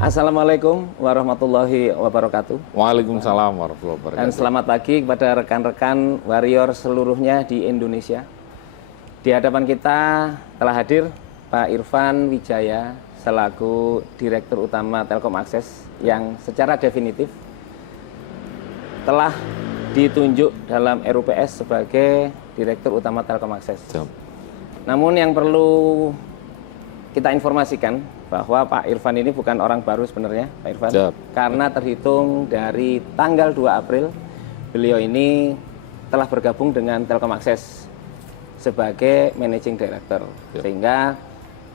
Assalamualaikum warahmatullahi wabarakatuh. Waalaikumsalam warahmatullahi wabarakatuh. Dan selamat pagi kepada rekan-rekan warrior seluruhnya di Indonesia. Di hadapan kita telah hadir Pak Irfan Wijaya selaku Direktur Utama Telkom Akses yang secara definitif telah ditunjuk dalam RUPS sebagai Direktur Utama Telkom Akses. Namun yang perlu kita informasikan bahwa Pak Irfan ini bukan orang baru sebenarnya, Pak Irfan. Karena terhitung dari tanggal 2 April, beliau ini telah bergabung dengan Telkom Akses sebagai Managing Director. Sehingga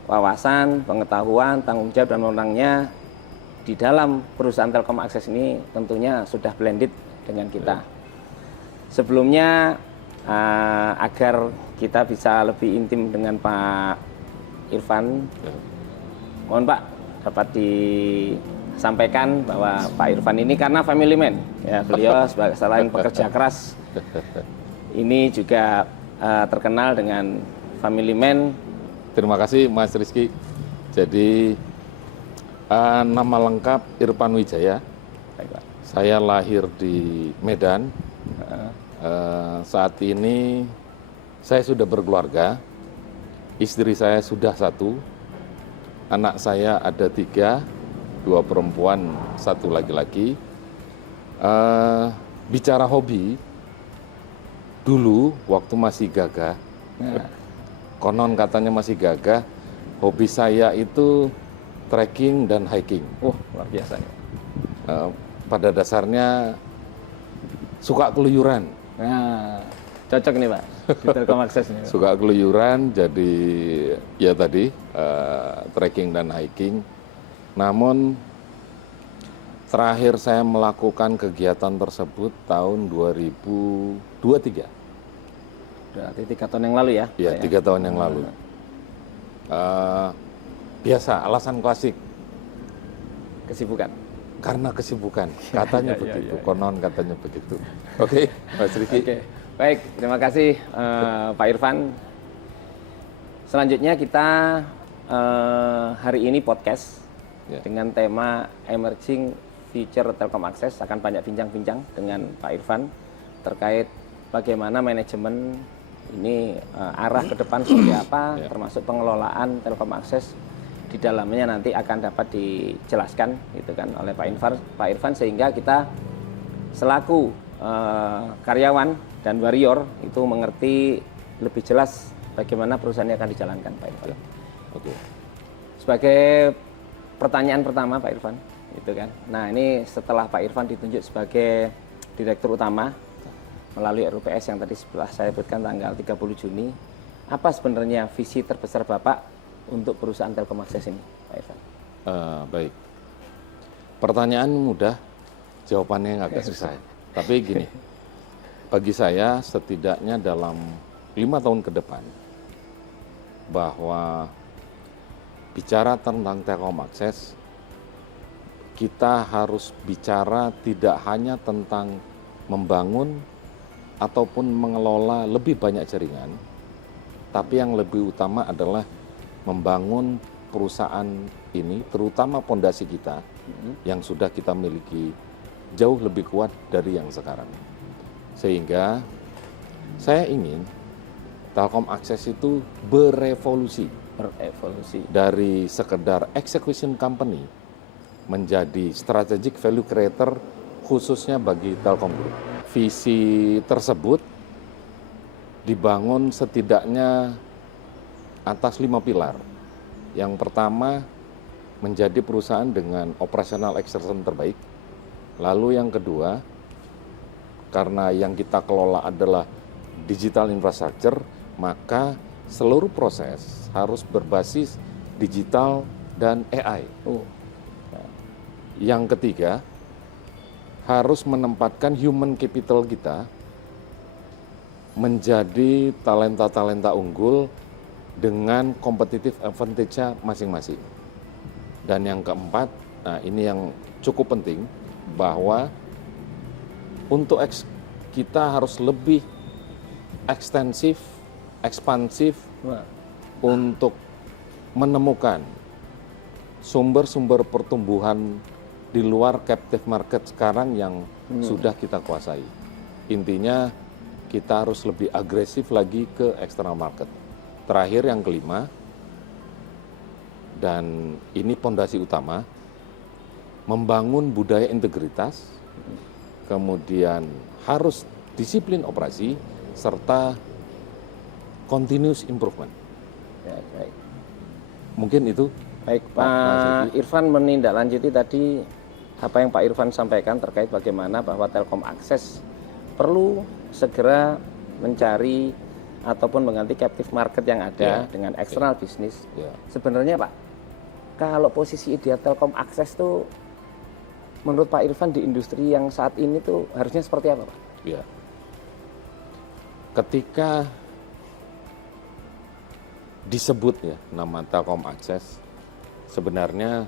wawasan, pengetahuan, tanggung jawab dan wewenangnya di dalam perusahaan Telkom Akses ini tentunya sudah blended dengan kita. Sebelumnya, agar kita bisa lebih intim dengan Pak Irfan, mohon Pak dapat disampaikan bahwa Pak Irfan ini karena family man, ya beliau sebagai selain pekerja keras ini juga terkenal dengan family man. Terima kasih Mas Rizky. Jadi nama lengkap Irfan Wijaya. Saya lahir di Medan. Saat ini saya sudah berkeluarga. Istri saya sudah 1. Anak saya ada 3, 2 perempuan, 1 laki-laki. Bicara hobi, dulu waktu masih gagah, konon katanya masih gagah, hobi saya itu trekking dan hiking. Luar biasa. Pada dasarnya suka keluyuran. Cocok nih Pak, di Telkom Akses nih. Suka keluyuran, jadi ya tadi trekking dan hiking. Namun terakhir saya melakukan kegiatan tersebut tahun 2023. Berarti 3 tahun yang lalu ya? Ya, 3 tahun yang lalu. Biasa, alasan klasik. Kesibukan? Karena kesibukan, katanya begitu, konon katanya begitu. Oke, Mas Riki. Baik, terima kasih Pak Irfan. Selanjutnya kita hari ini podcast dengan tema Emerging Future Telkom Akses, akan banyak bincang-bincang dengan Pak Irfan terkait bagaimana manajemen ini arah ke depan seperti apa, termasuk pengelolaan Telkom Akses di dalamnya nanti akan dapat dijelaskan gitu kan oleh Pak Irfan sehingga kita selaku karyawan dan warrior itu mengerti lebih jelas bagaimana perusahaan ini akan dijalankan, Pak Irfan. Sebagai pertanyaan pertama, Pak Irfan, itu kan. Nah, ini setelah Pak Irfan ditunjuk sebagai Direktur Utama melalui RUPS yang tadi setelah saya sebutkan tanggal 30 Juni, apa sebenarnya visi terbesar Bapak untuk perusahaan Telkom Akses ini, Pak Irfan? Baik. Pertanyaan mudah, jawabannya yang agak susah. Tapi gini, bagi saya setidaknya dalam 5 tahun ke depan, bahwa bicara tentang Telkom Akses, kita harus bicara tidak hanya tentang membangun ataupun mengelola lebih banyak jaringan, tapi yang lebih utama adalah membangun perusahaan ini, terutama pondasi kita yang sudah kita miliki jauh lebih kuat dari yang sekarang. Sehingga saya ingin Telkom Akses itu berevolusi dari sekedar execution company menjadi strategic value creator khususnya bagi Telkom Group. Visi tersebut dibangun setidaknya atas 5 pilar. Yang pertama, menjadi perusahaan dengan operational excellence terbaik. Lalu yang kedua, karena yang kita kelola adalah digital infrastructure, maka seluruh proses harus berbasis digital dan AI. Yang ketiga, harus menempatkan human capital kita menjadi talenta-talenta unggul dengan competitive advantage-nya masing-masing. Dan yang keempat, nah ini yang cukup penting, bahwa untuk kita harus lebih ekstensif, ekspansif untuk menemukan sumber-sumber pertumbuhan di luar captive market sekarang yang sudah kita kuasai. Intinya kita harus lebih agresif lagi ke external market. Terakhir yang kelima, dan ini pondasi utama, membangun budaya integritas, kemudian harus disiplin operasi, serta continuous improvement. Ya, baik. Mungkin itu. Baik, Pak Irfan menindaklanjuti tadi apa yang Pak Irfan sampaikan terkait bagaimana bahwa Telkom Akses perlu segera mencari ataupun mengganti captive market yang ada dengan eksternal bisnis. Sebenarnya Pak, kalau posisi ideal Telkom Akses tuh menurut Pak Irfan di industri yang saat ini tuh harusnya seperti apa Pak? Ya. Ketika disebut ya nama Telkom Akses, sebenarnya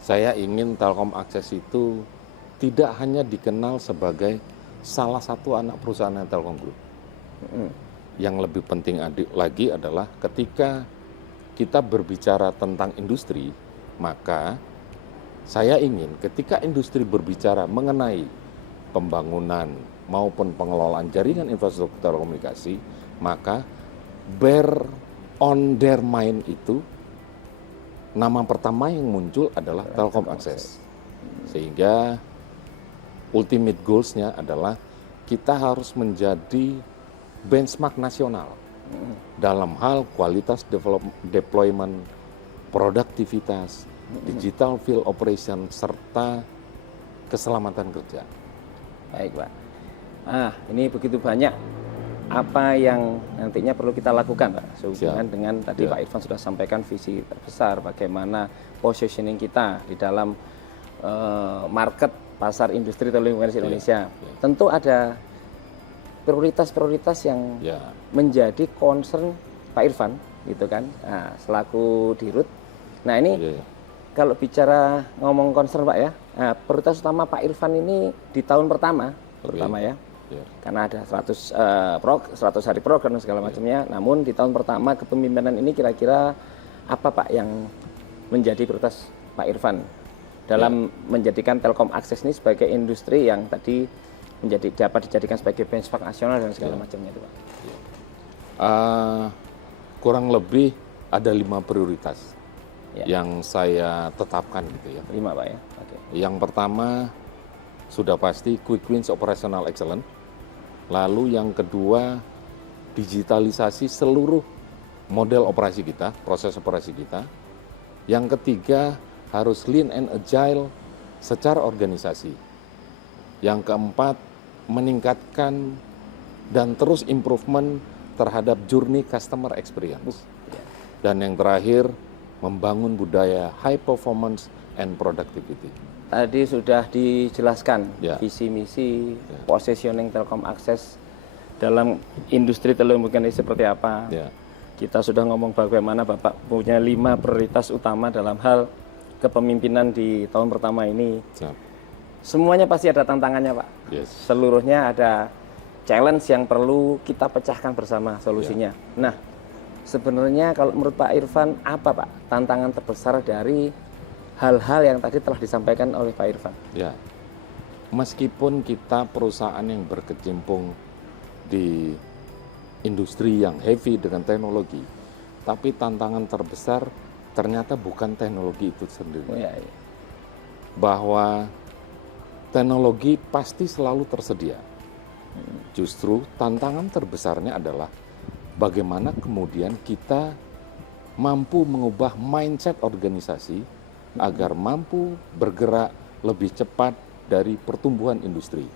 saya ingin Telkom Akses itu tidak hanya dikenal sebagai salah satu anak perusahaan Telkom Group. Yang lebih penting lagi adalah ketika kita berbicara tentang industri, maka saya ingin ketika industri berbicara mengenai pembangunan maupun pengelolaan jaringan infrastruktur telekomunikasi, maka bear on their mind itu nama pertama yang muncul adalah Telkom Akses. Sehingga ultimate goals-nya adalah kita harus menjadi benchmark nasional dalam hal kualitas deployment, produktivitas, digital field operation, serta keselamatan kerja. Baik Pak. Ini begitu banyak apa yang nantinya perlu kita lakukan Pak, sehubungan dengan tadi Pak Irfan sudah sampaikan visi terbesar bagaimana positioning kita di dalam market pasar industri telekomunikasi Indonesia. Tentu ada prioritas-prioritas yang menjadi concern Pak Irfan gitu kan, selaku Dirut. Nah ini kalau bicara ngomong concern Pak ya, prioritas utama Pak Irfan ini di tahun pertama ya, karena ada 100 hari program dan segala macamnya. Namun di tahun pertama kepemimpinan ini kira-kira apa Pak yang menjadi prioritas Pak Irfan dalam menjadikan Telkom Akses ini sebagai industri yang tadi dapat dijadikan sebagai benchmark nasional dan segala macamnya itu Pak? Kurang lebih ada 5 prioritas yang saya tetapkan gitu ya. 5 Pak ya. Okay. Yang pertama sudah pasti quick wins operational excellence. Lalu yang kedua, digitalisasi seluruh model operasi kita, proses operasi kita. Yang ketiga, harus lean and agile secara organisasi. Yang keempat, meningkatkan dan terus improvement terhadap journey customer experience. Dan yang terakhir, membangun budaya high performance and productivity. Tadi sudah dijelaskan visi misi positioning Telkom Akses dalam industri telekomunikasi seperti apa. Kita sudah ngomong bagaimana Bapak punya 5 prioritas utama dalam hal kepemimpinan di tahun pertama ini. Semuanya pasti ada tantangannya Pak. Seluruhnya ada challenge yang perlu kita pecahkan bersama solusinya. Nah, sebenarnya kalau menurut Pak Irfan apa Pak tantangan terbesar dari hal-hal yang tadi telah disampaikan oleh Pak Irfan? Ya, meskipun kita perusahaan yang berkecimpung di industri yang heavy dengan teknologi, tapi tantangan terbesar ternyata bukan teknologi itu sendiri. Bahwa teknologi pasti selalu tersedia. Justru tantangan terbesarnya adalah bagaimana kemudian kita mampu mengubah mindset organisasi agar mampu bergerak lebih cepat dari pertumbuhan industri.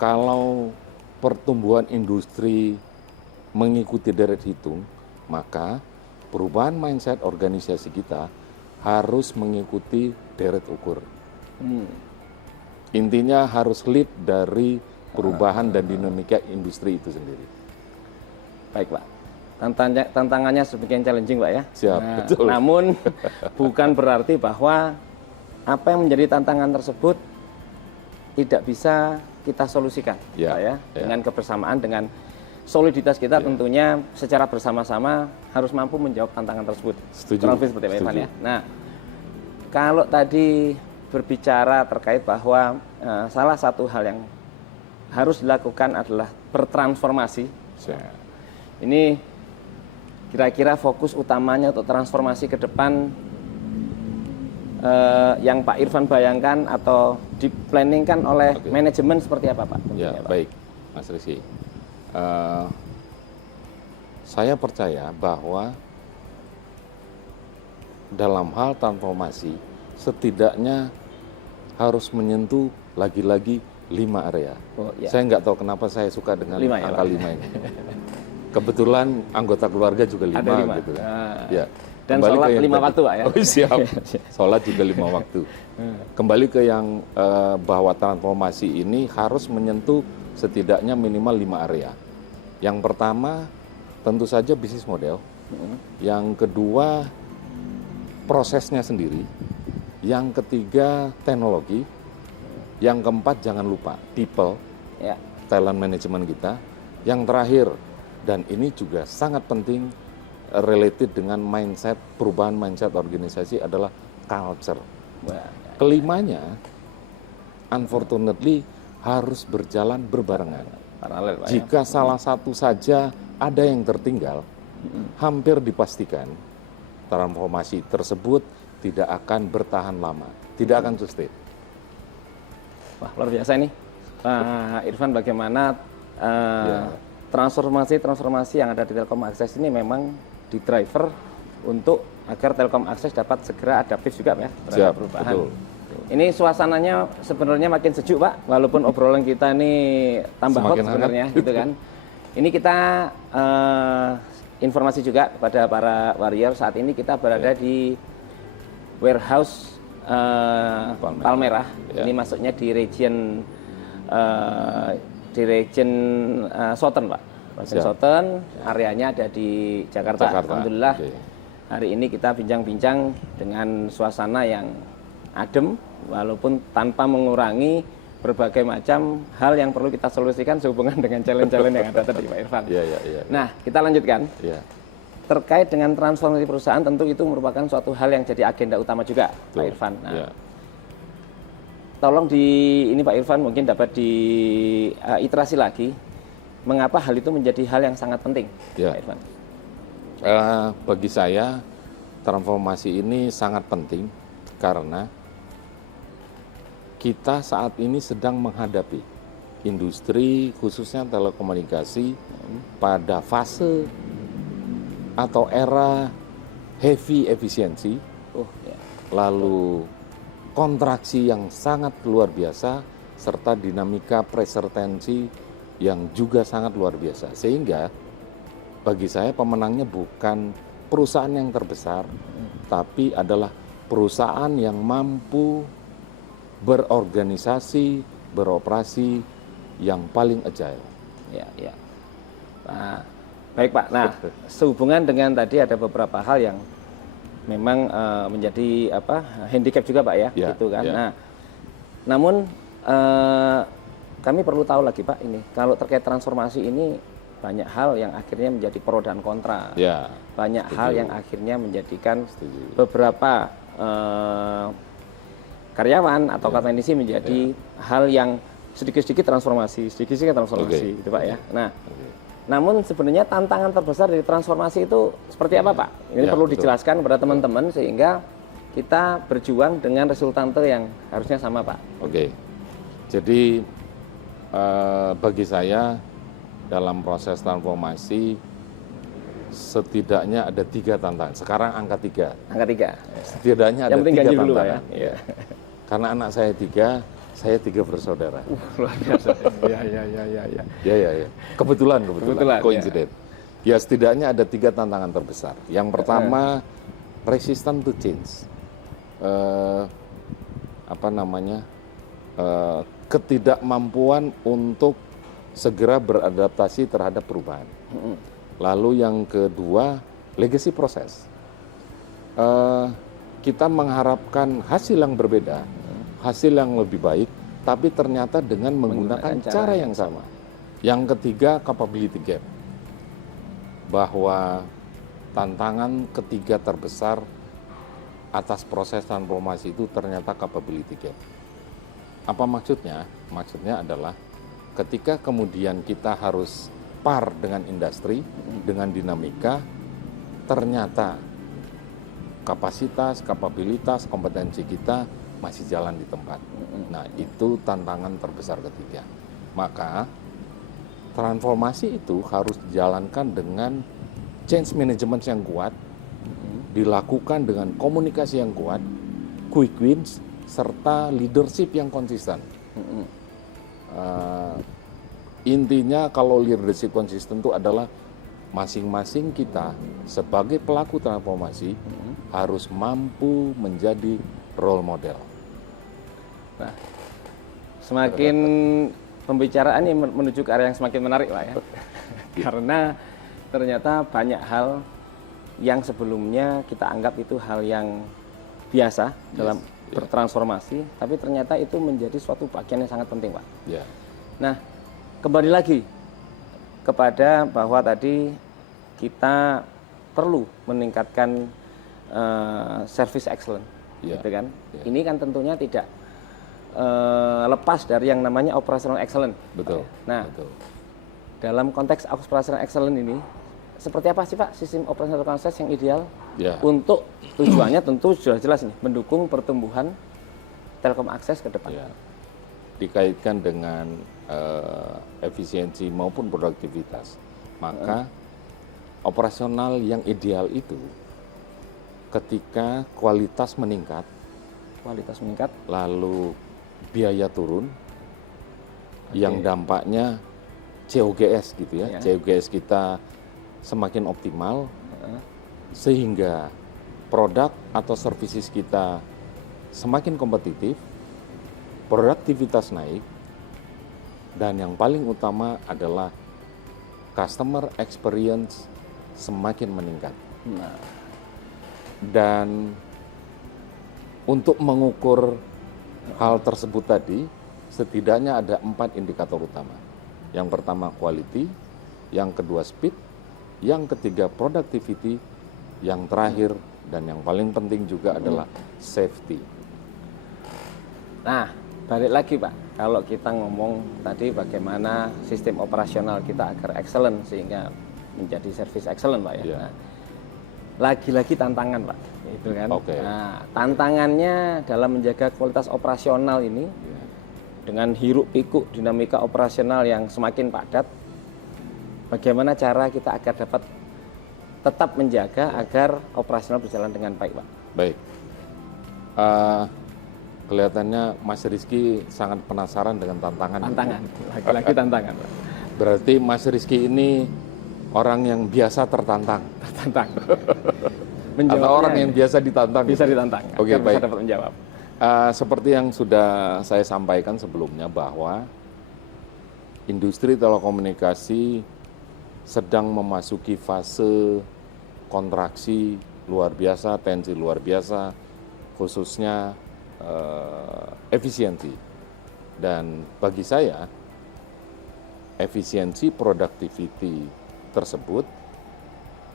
Kalau pertumbuhan industri mengikuti deret hitung, maka perubahan mindset organisasi kita harus mengikuti deret ukur. Intinya harus lead dari perubahan dan dinamika industri itu sendiri. Baik Pak. Tantangannya sedemikian challenging Pak ya. Siap, betul. Namun bukan berarti bahwa apa yang menjadi tantangan tersebut tidak bisa kita solusikan Pak ya. Dengan kebersamaan, dengan soliditas kita tentunya secara bersama-sama harus mampu menjawab tantangan tersebut. Setuju. Kurang lebih seperti Pak Irfan ya. Nah, Kalau tadi berbicara terkait bahwa salah satu hal yang harus dilakukan adalah bertransformasi. Ini kira-kira fokus utamanya untuk transformasi ke depan yang Pak Irfan bayangkan atau diplanningkan oleh manajemen seperti apa, Pak? Ya, Pak? Baik, Mas Rizky. Saya percaya bahwa dalam hal transformasi setidaknya harus menyentuh lagi-lagi 5 area. Saya nggak tahu kenapa saya suka dengan angka 5 ini. Kebetulan anggota keluarga juga 5 gitu. Ya. Dan sholat 5 waktu, Pak ya? Oh, siap. Sholat juga 5 waktu. Kembali ke yang bahwa transformasi ini harus menyentuh setidaknya minimal 5 area. Yang pertama tentu saja bisnis model. Yang kedua prosesnya sendiri. Yang ketiga teknologi. Yang keempat jangan lupa people, talent management kita. Yang terakhir, dan ini juga sangat penting, related dengan mindset, perubahan mindset organisasi adalah culture. Kelimanya, unfortunately, harus berjalan berbarengan. Paralel, Pak, jika salah satu saja ada yang tertinggal, hampir dipastikan transformasi tersebut tidak akan bertahan lama, tidak akan sustain. Wah, luar biasa ini, Pak Irfan, bagaimana transformasi yang ada di Telkom Akses ini memang di driver untuk agar Telkom Akses dapat segera adaptif juga, ya, terhadap perubahan. Betul. Ini suasananya sebenarnya makin sejuk, Pak, walaupun obrolan kita ini tambah hot sebenarnya, gitu kan. Ini kita informasi juga kepada para warrior, saat ini kita berada di warehouse Palmerah. Ini masuknya di region Southern, Pak. Southern, areanya ada di Jakarta. Alhamdulillah. Hari ini kita bincang-bincang dengan suasana yang adem, walaupun tanpa mengurangi berbagai macam hal yang perlu kita solusikan sehubungan dengan challenge-challenge yang ada tadi, Pak Irfan. Nah, kita lanjutkan. Terkait dengan transformasi perusahaan, tentu itu merupakan suatu hal yang jadi agenda utama juga, Pak Irfan. Nah, tolong ini Pak Irfan mungkin dapat diiterasi lagi, mengapa hal itu menjadi hal yang sangat penting, Pak Irfan? Bagi saya, transformasi ini sangat penting karena kita saat ini sedang menghadapi industri, khususnya telekomunikasi, pada fase atau era heavy efisiensi, lalu kontraksi yang sangat luar biasa, serta dinamika pressure tensi yang juga sangat luar biasa. Sehingga bagi saya pemenangnya bukan perusahaan yang terbesar, tapi adalah perusahaan yang mampu berorganisasi, beroperasi yang paling agile. Baik, Pak. Nah, sehubungan dengan tadi ada beberapa hal yang memang menjadi handicap juga, Pak, ya, gitu kan. Nah, namun kami perlu tahu lagi, Pak, ini kalau terkait transformasi ini banyak hal yang akhirnya menjadi pro dan kontra. Banyak hal yang akhirnya menjadikan beberapa karyawan atau teknisi menjadi hal yang sedikit-sedikit transformasi, gitu, Pak, ya. Nah, namun sebenarnya tantangan terbesar dari transformasi itu seperti apa, Pak? Ini perlu dijelaskan kepada teman-teman sehingga kita berjuang dengan resultante yang harusnya sama, Pak. Jadi bagi saya dalam proses transformasi setidaknya ada 3 tantangan. Sekarang angka 3. Setidaknya ada 3 tantangan. Karena anak saya 3, saya 3 bersaudara. Luar biasa. Kebetulan, koinsiden. Ya, setidaknya ada 3 tantangan terbesar. Yang pertama, resistant to change. Ketidakmampuan untuk segera beradaptasi terhadap perubahan. Lalu yang kedua, legacy proses. Kita mengharapkan hasil yang berbeda, hasil yang lebih baik, tapi ternyata dengan menggunakan cara yang sama. Yang ketiga, capability gap. Bahwa tantangan ketiga terbesar atas proses transformasi itu ternyata capability gap. Apa maksudnya? Maksudnya adalah ketika kemudian kita harus par dengan industri, dengan dinamika, ternyata kapasitas, kapabilitas, kompetensi kita masih jalan di tempat. Nah, itu tantangan terbesar ketiga. Maka transformasi itu harus dijalankan dengan change management yang kuat, dilakukan dengan komunikasi yang kuat, quick wins, serta leadership yang konsisten. Intinya kalau leadership konsisten itu adalah masing-masing kita sebagai pelaku transformasi harus mampu menjadi role model. Nah, semakin pembicaraan ini menuju ke arah yang semakin menarik, Pak ya. Karena ternyata banyak hal yang sebelumnya kita anggap itu hal yang biasa dalam bertransformasi, tapi ternyata itu menjadi suatu bagian yang sangat penting, Pak. Nah, kembali lagi kepada bahwa tadi kita perlu meningkatkan service excellence, gitu kan? Ini kan tentunya tidak lepas dari yang namanya operational excellence. Betul. Nah, dalam konteks operational excellence ini, seperti apa sih Pak sistem operational excellence yang ideal untuk tujuannya tentu sudah jelas nih, mendukung pertumbuhan Telkom Akses ke depan. Dikaitkan dengan efisiensi maupun produktivitas, maka operasional yang ideal itu ketika kualitas meningkat, lalu biaya turun, yang dampaknya COGS gitu ya, COGS kita semakin optimal, sehingga produk atau services kita semakin kompetitif, produktivitas naik, dan yang paling utama adalah customer experience semakin meningkat. Dan untuk mengukur hal tersebut tadi, setidaknya ada 4 indikator utama. Yang pertama quality, yang kedua speed, yang ketiga productivity, yang terakhir dan yang paling penting juga adalah safety. Nah, balik lagi Pak, kalau kita ngomong tadi bagaimana sistem operasional kita agar excellent sehingga menjadi service excellent Pak ya. Nah, lagi-lagi tantangan Pak, itu kan. Nah, tantangannya dalam menjaga kualitas operasional ini dengan hiruk pikuk dinamika operasional yang semakin padat, bagaimana cara kita agar dapat tetap menjaga agar operasional berjalan dengan baik Pak? Baik. Kelihatannya Mas Rizky sangat penasaran dengan tantangan. Lagi-lagi tantangan. Berarti Mas Rizky ini orang yang biasa tertantang. Atau orang yang biasa ditantang. Bisa ditantang. Oke, baik. Bisa dapat menjawab. Seperti yang sudah saya sampaikan sebelumnya bahwa industri telekomunikasi sedang memasuki fase kontraksi luar biasa, tensi luar biasa, khususnya efisiensi. Dan bagi saya, efisiensi productivity tersebut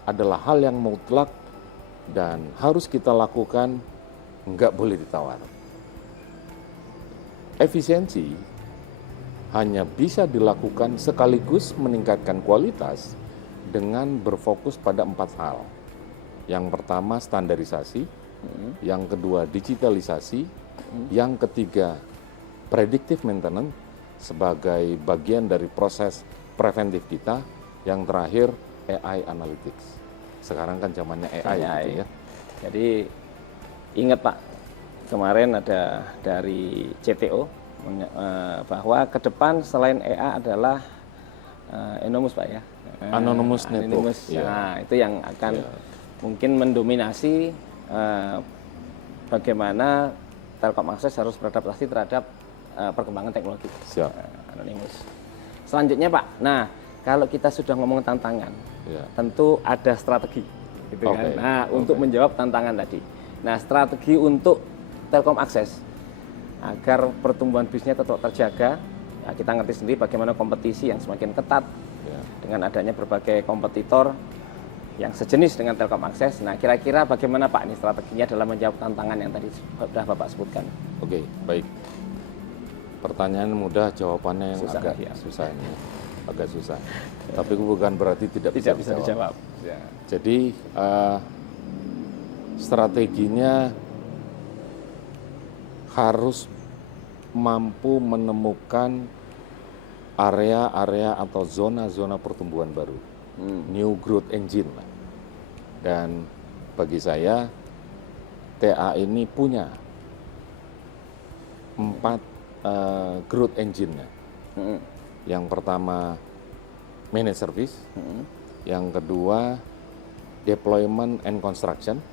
adalah hal yang mutlak dan harus kita lakukan, nggak boleh ditawar. Efisiensi hanya bisa dilakukan sekaligus meningkatkan kualitas dengan berfokus pada 4 hal. Yang pertama standarisasi, yang kedua digitalisasi, yang ketiga predictive maintenance sebagai bagian dari proses preventif kita, yang terakhir AI analytics. Sekarang kan zamannya AI. Gitu ya. Jadi ingat Pak, kemarin ada dari CTO bahwa ke depan selain AI adalah Anonymous Pak ya. Anonymous Network. Nah, itu yang akan mungkin mendominasi bagaimana Telkom Akses harus beradaptasi terhadap perkembangan teknologi. Siap. Anonymous. Selanjutnya Pak, nah kalau kita sudah ngomong tantangan, tentu ada strategi, gitu kan. Nah, untuk menjawab tantangan tadi. Nah, strategi untuk Telkom Akses agar pertumbuhan bisnisnya tetap terjaga, ya kita ngerti sendiri bagaimana kompetisi yang semakin ketat dengan adanya berbagai kompetitor. yang sejenis dengan Telkom Akses. Nah, kira-kira bagaimana Pak ini strateginya dalam menjawab tantangan yang tadi sudah Bapak sebutkan? Oke, baik. Pertanyaan mudah, jawabannya yang Susah, agak ya. susah ini. Agak susah. Tapi bukan berarti tidak bisa dijawab. Ya. Jadi strateginya harus mampu menemukan area-area atau zona-zona pertumbuhan baru, new growth engine. Dan bagi saya, TA ini punya 4 growth engine. Yang pertama managed service, yang kedua deployment and construction,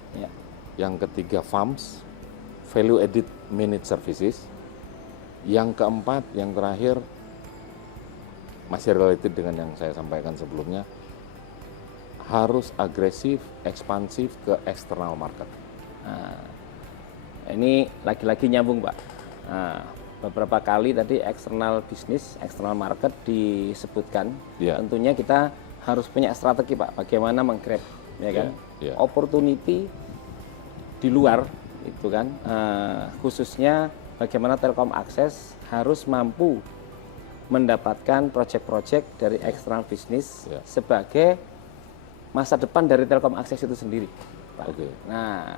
yang ketiga farms, value added managed services, yang keempat, yang terakhir masih related dengan yang saya sampaikan sebelumnya, harus agresif, ekspansif ke external market. Nah, ini lagi-lagi nyambung Pak. Nah, beberapa kali tadi external business, external market disebutkan. Ya. Tentunya kita harus punya strategi Pak, bagaimana menggrab, ya kan, opportunity di luar itu kan, khususnya bagaimana Telkom Akses harus mampu mendapatkan proyek-proyek dari external business sebagai masa depan dari Telkom Akses itu sendiri, Pak. Nah,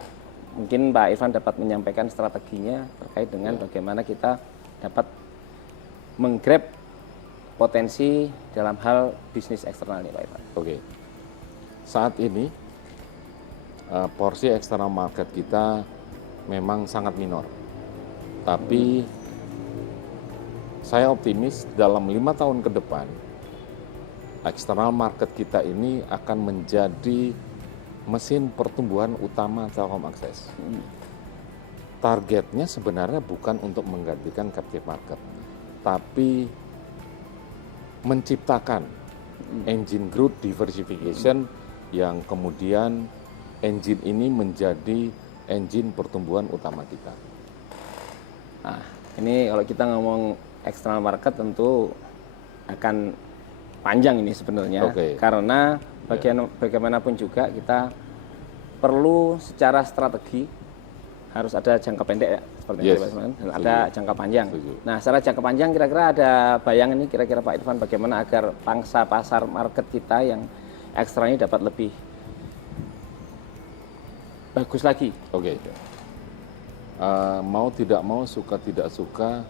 mungkin Pak Irfan dapat menyampaikan strateginya terkait dengan bagaimana kita dapat menggrab potensi dalam hal bisnis eksternal ini, Pak Irfan. Saat ini porsi eksternal market kita memang sangat minor, tapi saya optimis dalam 5 tahun ke depan eksternal market kita ini akan menjadi mesin pertumbuhan utama Telkom Akses. Targetnya sebenarnya bukan untuk menggantikan captive market, tapi menciptakan engine growth diversification yang kemudian engine ini menjadi engine pertumbuhan utama kita. Nah, ini kalau kita ngomong external market tentu akan panjang ini sebenarnya, karena bagaimanapun juga kita perlu secara strategi harus ada jangka pendek ya, seperti yang dan ada jangka panjang. Nah, secara jangka panjang kira-kira ada bayangan nih kira-kira Pak Irfan bagaimana agar pangsa pasar market kita yang ekstra ini dapat lebih bagus lagi. Mau tidak mau, suka tidak suka,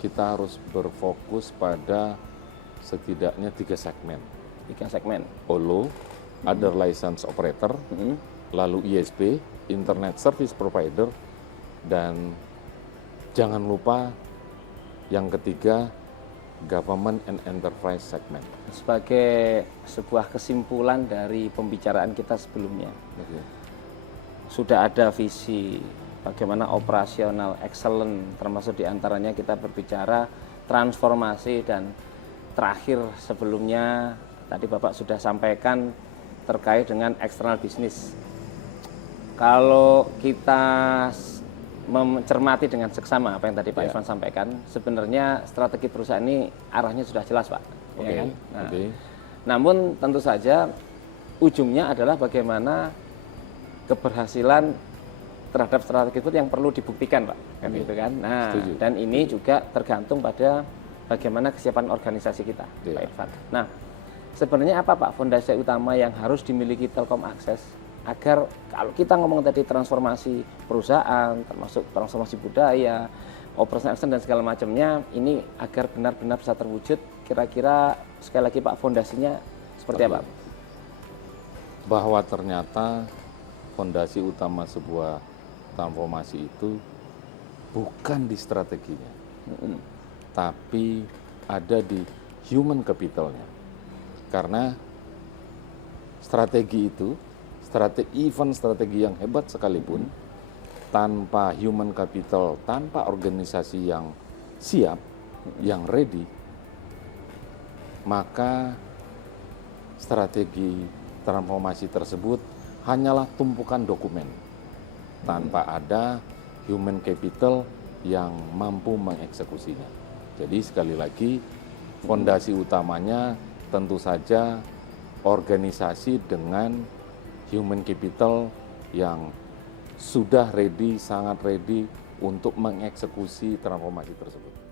kita harus berfokus pada setidaknya 3 segmen. 3 segmen. OLO, Other License Operator, lalu ISP, Internet Service Provider, dan jangan lupa yang ketiga, Government and Enterprise Segment. Sebagai sebuah kesimpulan dari pembicaraan kita sebelumnya, sudah ada visi bagaimana operasional excellent, termasuk diantaranya kita berbicara transformasi, dan terakhir sebelumnya tadi Bapak sudah sampaikan terkait dengan external business. Kalau kita mencermati dengan seksama apa yang tadi Pak Irfan sampaikan, sebenarnya strategi perusahaan ini arahnya sudah jelas Pak. Ya kan? Namun tentu saja ujungnya adalah bagaimana keberhasilan terhadap strategi itu yang perlu dibuktikan Pak, kan gitu kan. Nah, dan ini juga tergantung pada bagaimana kesiapan organisasi kita, Pak Irfan. Nah, sebenarnya apa Pak fondasi utama yang harus dimiliki Telkom Akses agar kalau kita ngomong tadi transformasi perusahaan, termasuk transformasi budaya, operasional dan segala macamnya, ini agar benar-benar bisa terwujud, kira-kira sekali lagi Pak fondasinya seperti apa? Bahwa ternyata fondasi utama sebuah transformasi itu bukan di strateginya, tapi ada di human capitalnya. Karena strategi itu, strategi yang hebat sekalipun, tanpa human capital, tanpa organisasi yang siap, yang ready, maka strategi transformasi tersebut hanyalah tumpukan dokumen tanpa ada human capital yang mampu mengeksekusinya. Jadi sekali lagi, fondasi utamanya tentu saja organisasi dengan human capital yang sudah ready, sangat ready untuk mengeksekusi transformasi tersebut.